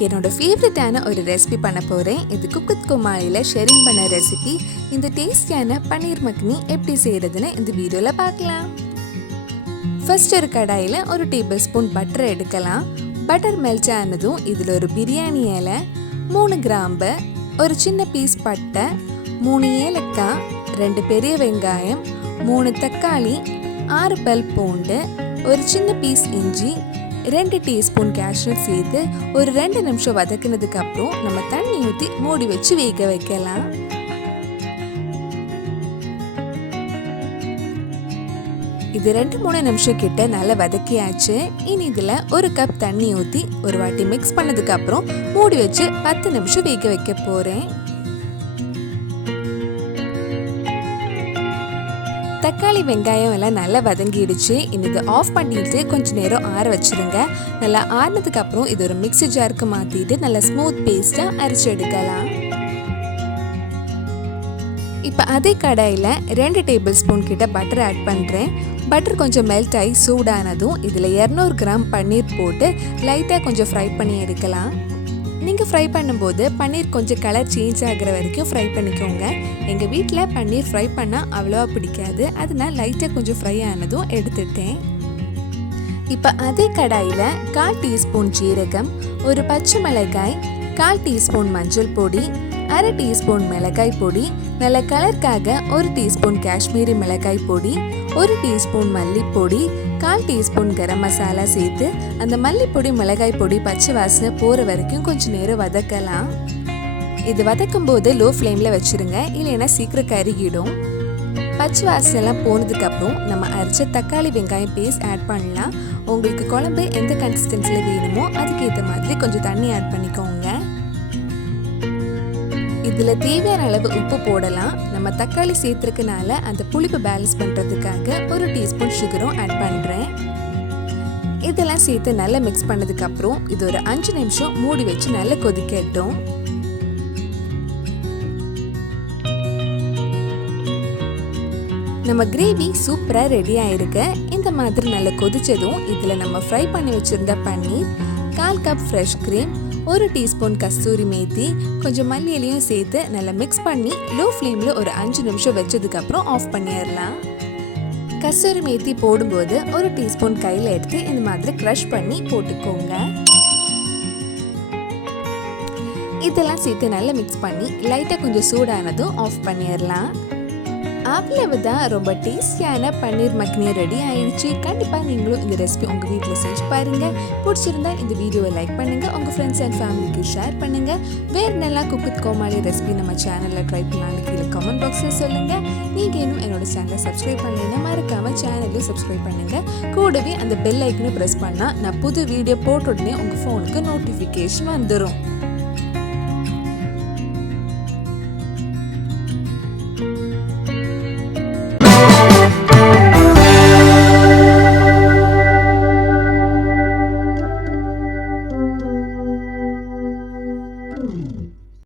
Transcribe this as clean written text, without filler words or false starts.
இன்னைக்கு என்னோட ஃபேவரட்டான ஒரு ரெசிபி பண்ண போகிறேன். இது குக் வித் கோமாளியில் ஷேரிங் பண்ண ரெசிபி. இந்த டேஸ்டியான பன்னீர் மக்னி எப்படி செய்கிறதுன்னு இந்த வீடியோவில் பார்க்கலாம். ஃபர்ஸ்ட் ஒரு கடாயில் ஒரு டேபிள் ஸ்பூன் பட்டர் எடுக்கலாம். பட்டர் மெல்ட் ஆனதும் இதில் ஒரு பிரியாணி இலை, 3 கிராம்பு, ஒரு சின்ன பீஸ் பட்டை, 3 ஏலக்காய், 2 பெரிய வெங்காயம், 3 தக்காளி, 6 பல் பூண்டு, ஒரு சின்ன பீஸ் இஞ்சி, 2 டீஸ்பூன் கேஷ்நட் சேர்த்து ஒரு 2 நிமிஷம் வதக்கினதுக்கு அப்புறம் நம்ம தண்ணி ஊற்றி மூடி வச்சு வேக வைக்கலாம். இது 2-3 நிமிஷம் கிட்ட நல்லா வதக்கியாச்சு. இனி இதில் ஒரு கப் தண்ணி ஊற்றி ஒரு வாட்டி மிக்ஸ் பண்ணதுக்கு அப்புறம் மூடி வச்சு 10 நிமிஷம் வேக வைக்க போகிறேன். தக்காளி வெங்காயம் எல்லாம் நல்லா வதங்கிடுச்சு. இதை ஆஃப் பண்ணிட்டு கொஞ்சம் நேரம் ஆற வச்சிருங்க. நல்லா ஆறினதுக்கு அப்புறம் இது ஒரு மிக்ஸி ஜாருக்கு மாற்றிட்டு நல்லா ஸ்மூத் பேஸ்ட்டாக அரைச்சி எடுக்கலாம். இப்போ அதே கடாயில் 2 டேபிள் ஸ்பூன் கிட்ட பட்டர் ஆட் பண்ணுறேன். பட்டர் கொஞ்சம் மெல்ட் ஆகி சூடானதும் இதில் 200 கிராம் பன்னீர் போட்டு லைட்டாக கொஞ்சம் ஃப்ரை பண்ணி எடுக்கலாம். நீங்கள் ஃப்ரை பண்ணும்போது பன்னீர் கொஞ்சம் கலர் சேஞ்ச் ஆகிற வரைக்கும் ஃப்ரை பண்ணிக்கோங்க. எங்கள் வீட்டில் பன்னீர் ஃப்ரை பண்ணால் அவ்வளோவா பிடிக்காது, அதனால் லைட்டாக கொஞ்சம் ஃப்ரை ஆனதும் எடுத்துட்டேன். இப்போ அதே கடாயில் 1/4 டீஸ்பூன் ஜீரகம், ஒரு பச்சை மிளகாய், 1/4 டீஸ்பூன் மஞ்சள் பொடி, 1/2 டீஸ்பூன் மிளகாய் பொடி, நல்ல கலருக்காக 1 டீஸ்பூன் காஷ்மீரி மிளகாய் பொடி, 1 டீஸ்பூன் மல்லிப்பொடி, 1/4 டீஸ்பூன் கரம் மசாலா சேர்த்து அந்த மல்லிப்பொடி மிளகாய் பொடி பச்சை வாசனை போகிற வரைக்கும் கொஞ்சம் நேரம் வதக்கலாம். இது வதக்கும் போது லோ ஃப்ளேமில் வச்சுருங்க, இல்லைன்னா சீக்கிரம் கருகிடும். பச்சை வாசனைலாம் போனதுக்கப்புறம் நம்ம அரைச்ச தக்காளி வெங்காயம் பேஸ்ட் ஆட் பண்ணலாம். உங்களுக்கு குழம்பு எந்த கன்சிஸ்டன்சியில் வேணுமோ அதுக்கேற்ற மாதிரி கொஞ்சம் தண்ணி ஆட் பண்ணிக்கோங்க. இதில் தேவையான அளவு உப்பு போடலாம். நம்ம தக்காளி சேர்த்துருக்கனால அந்த புளிப்பு பேலன்ஸ் பண்ணுறதுக்காக 1 டீஸ்பூன் சுகரும் ஆட் பண்ணுறேன். இதெல்லாம் சேர்த்து நல்லா மிக்ஸ் பண்ணதுக்கப்புறம் இது ஒரு 5 நிமிஷம் மூடி வச்சு நல்லா கொதிக்கட்டும். நம்ம கிரேவி சூப்பராக ரெடி ஆயிருக்கு. இந்த மாதிரி நல்லா கொதிச்சதும் இதில் நம்ம ஃப்ரை பண்ணி வச்சுருந்த பன்னீர், 1/4 கப் ஃப்ரெஷ் க்ரீம், 1 டீஸ்பூன் கஸ்தூரி மேத்தி, கொஞ்சம் மல்லி இலையும் சேர்த்து நல்லா மிக்ஸ் பண்ணி லோ ஃப்ளேமில் ஒரு 5 நிமிஷம் வச்சதுக்கப்புறம் ஆஃப் பண்ணிடலாம். கஸ்தூரி மேத்தி போடும்போது 1 டீஸ்பூன் கையில் எடுத்து இந்த மாதிரி க்ரஷ் பண்ணி போட்டுக்கோங்க. இதெல்லாம் சேர்த்து நல்லா மிக்ஸ் பண்ணி லைட்டாக கொஞ்சம் சூடானதும் ஆஃப் பண்ணிடலாம். அவ்வளவுதான், ரொம்ப டேஸ்டியான பன்னீர் மக்னி ரெடி ஆயிடுச்சு. கண்டிப்பாக நீங்களும் இந்த ரெசிபி உங்கள் வீட்டில் செஞ்சு பாருங்கள். பிடிச்சிருந்தா இந்த வீடியோவை லைக் பண்ணுங்கள், உங்கள் ஃப்ரெண்ட்ஸ் அண்ட் ஃபேமிலிக்கு ஷேர் பண்ணுங்கள். வேறு நல்லா குக் வித் கோமாளி ரெசிபி நம்ம சேனலில் ட்ரை பண்ணலான்னு கீழே கமெண்ட் பாக்ஸில் சொல்லுங்கள். நீங்கள் இன்னும் என்னோட சேனலை சப்ஸ்கிரைப் பண்ணலைன்னா மறக்காமல் சேனலையும் சப்ஸ்கிரைப் பண்ணுங்கள். கூடவே அந்த பெல் ஐக்கனை ப்ரெஸ் பண்ணால் நான் புது வீடியோ போட்ட உடனே உங்கள் ஃபோனுக்கு நோட்டிஃபிகேஷன் வந்துடும்.